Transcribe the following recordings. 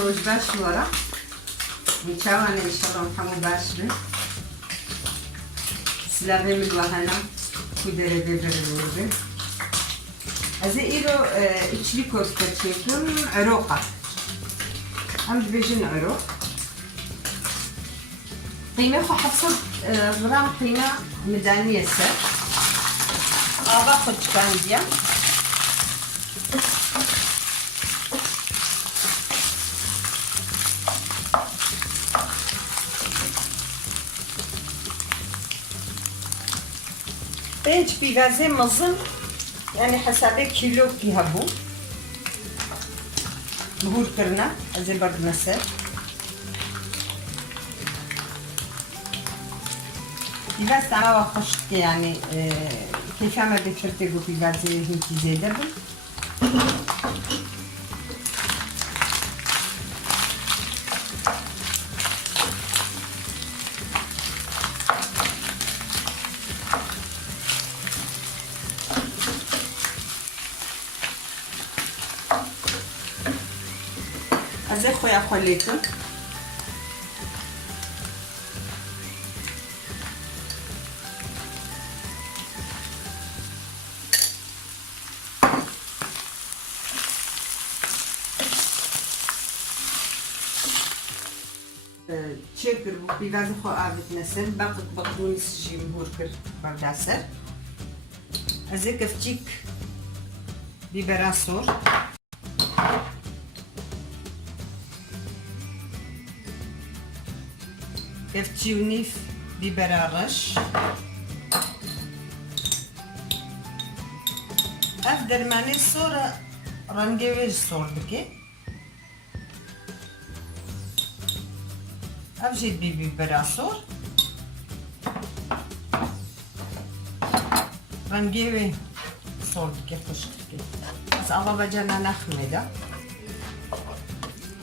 روش باش ورا میچوانه ایشالا همو باش به سلامه ملوهانا کودره ببره ورده از این رو ایچلی کفته چکم عروقه هم ببیجن عروق قیمه خو 700 غرام قیمه مدانیه سر آبا خود چکان دیم بنج بيفازي مزن يعني حسب كيلو كي هبو بهور كرنا ازي برد مسر بيفاز تعمل خشك يعني كيف عمل بفرتقو بيفازي هنتي زيادة بو ازي خويا خليتو تشكر بيفاز خو عابد نسل باقي بقدونس جي مهوركر برداسر ازي كفتيك بيبراسور كفتي ونيف ببرارش افدر معني الصورة رنجيويج صور بكي افجد بي ببراسور رنجيوي صور بكي خوش بكي بس الله بجانا نخمي دا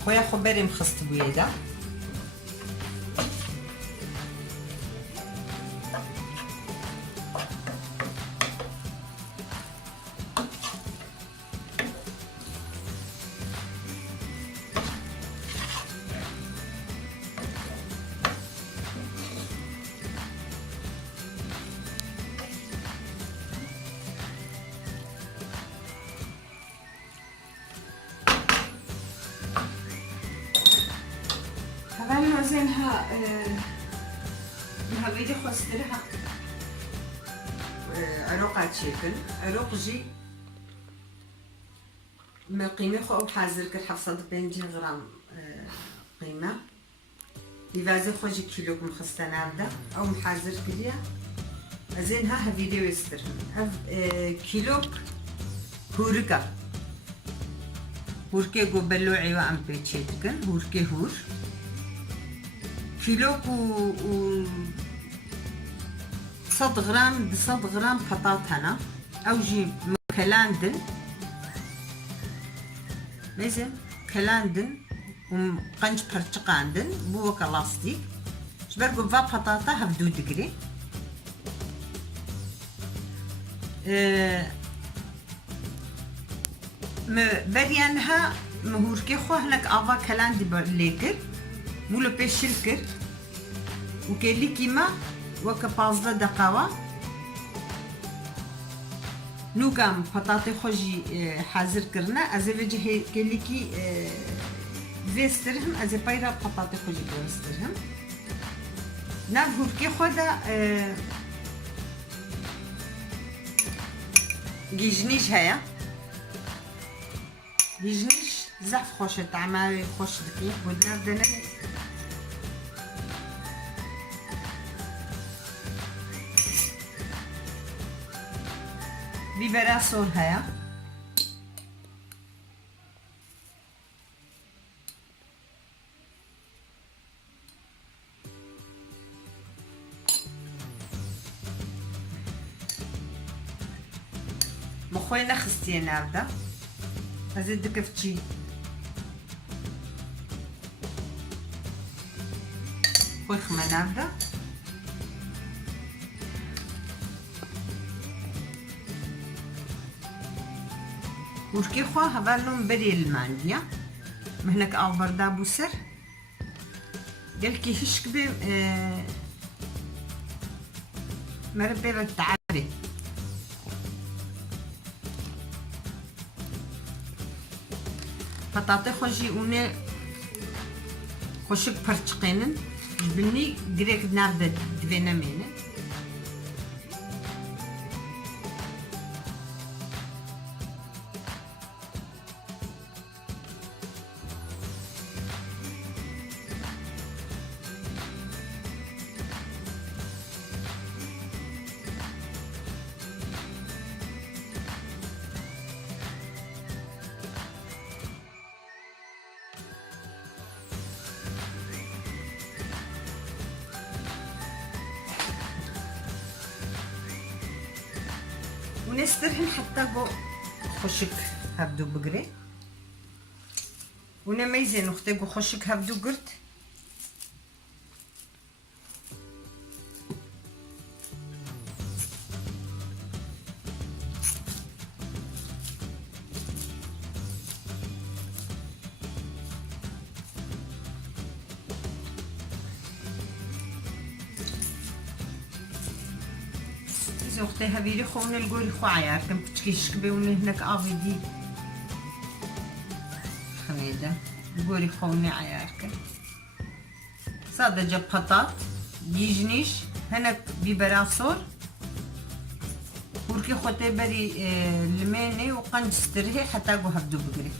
خويا خبري مخصت بويدا طبعا زينها انها بيدي خسرها عروقات شكل عروق جي ما قيمة خو حازر كر 750 غرام قيمة يفازي خو جي كيلو مخستان عبدا او محازر كليا زينها فيديو يسترهم كيلو هوركا هوركي قبلو عيوا عم بيتشيتكن هوركي هور كيلو و 100 غرام 100 غرام بطاط هنا او جيب كلاندن مازال كلاندن وقنج برتقاندن بوك لاستيك جبرقو فا بطاطا هفدو دقري بريانها مهوركي خو هناك افا كلاندي برليكر مولو بيشلكر وكيلي كيما وكا بازلا دقاوة نوكام بطاطي خوجي حاضر كرنا ازي وجه كيلي كي فيسترهم ازي بايرا بطاطي خوجي فيسترهم نافور كي خودا جيجنيش هيا جيجنيش زعف خوش تعمل خوش دقيق ودار دنا بيبراسون هيا مخوينا خستين عبدا ازيد كفتشي خوي خمان عبدا وشكي خوا هبالهم بدي المانديا مهنك أعبر دابو سر قالكي هشك بي مربي بالتعاري بطاطي خوشي اونه خوشك برچقينن جبني قريك نابدة دفينا مينن ونسترهن حتى جو خوشك هبدو بقري ونميزن وقت جو خوشك هبدو قرت وقتی هویری خونه الگوری خواهی کم کچکیش که بیونه هنک آبی دی خمیده الگوری خونه عیار کن صادقه پتات گیجنیش هنک بیبراسور ورکی خودی بری لمنه و قنج ستره حتی گو هفدو بگیری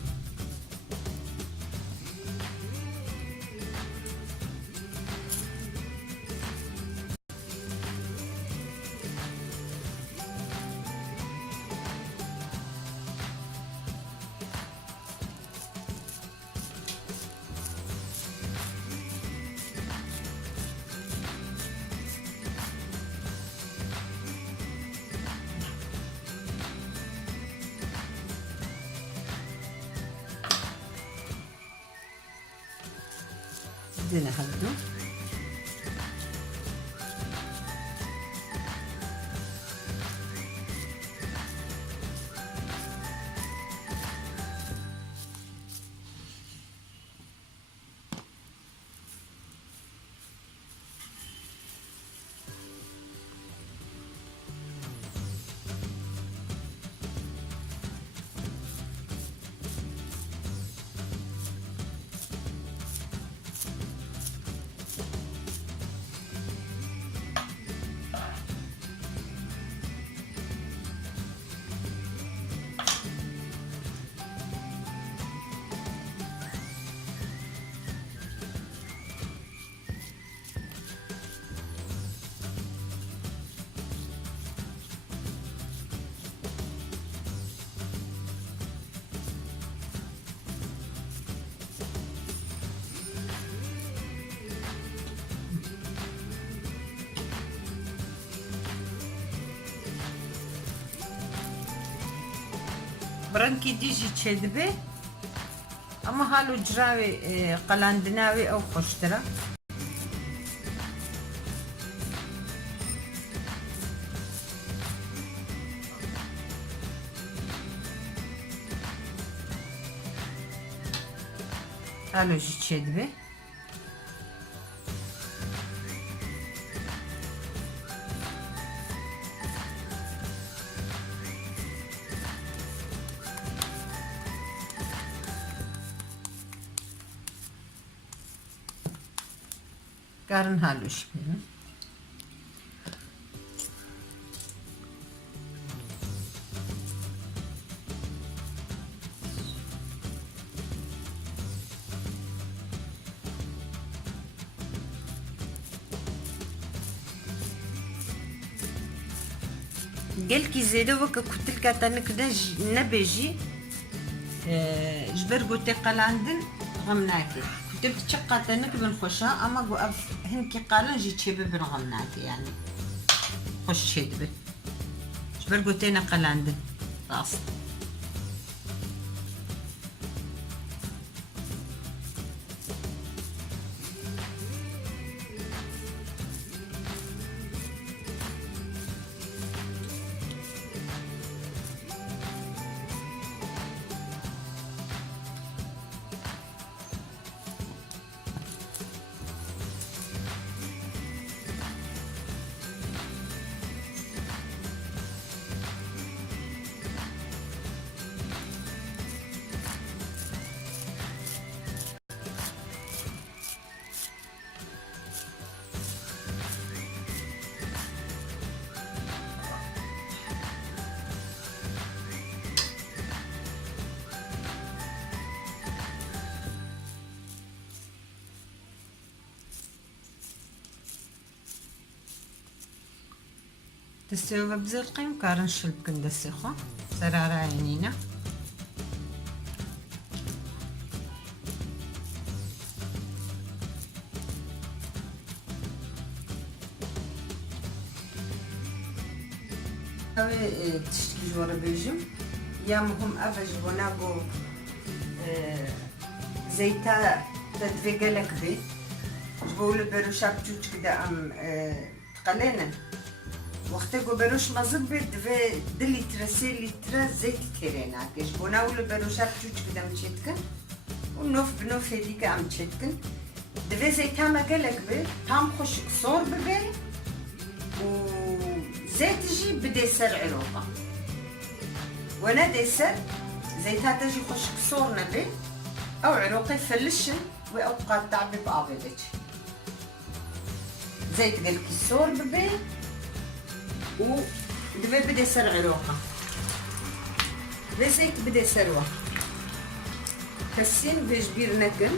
زين هبدو برانكي ديجي تشدبي اما هالو جراوي قلاندناوي او خوشترا هالو جي تشدبي Karın haluş benim. قال كي زيدا وكا كنت الكاتاني كدا نبيجي جبر قلت قلاندن غمناكي قلت تشقات انك بنخشها اما قو هنكي قالن جيت شبه بنغمناكي يعني خش شدبه جبر قلت انا قلاندن راس تستوي ببزل قيم كارن شلب كندسيخو سرارة عينينا اوي تشتكي جورا بيجم يا مهم افج بوناغو زيتا تدفيقلك بي جبول بروشاب جوج كده ام تقلينا وقتی بروش مزد بید و دلی ترسی لیتر زیت ترینه کش بناول بروش اب چوچ کدام چیت کن و نوف بنوف دیگه ام چیت کن دوی زیت هم اگلک بید هم خوش صور ببی و زیت جی بده سر عروقه و نه ده سر زیت ها تجی خوش صور نبی او عروقه فلشن و او قطع بآبی بچ زیت گلکی صور ببی و دابا بدا يصير عروقه الزيت بدا يسروه كاسين باش بير نكن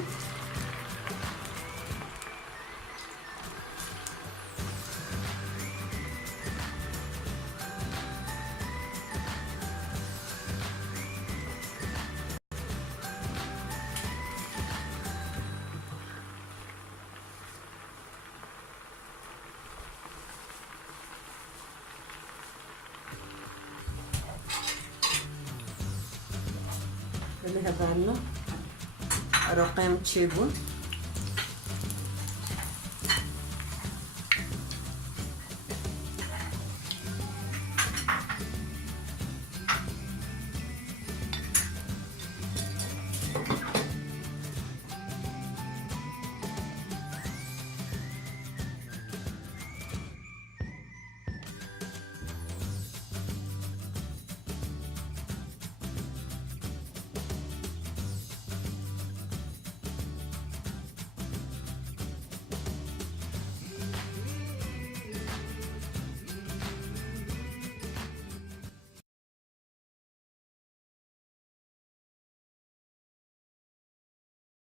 اللي هذا عندنا رقم تشيبون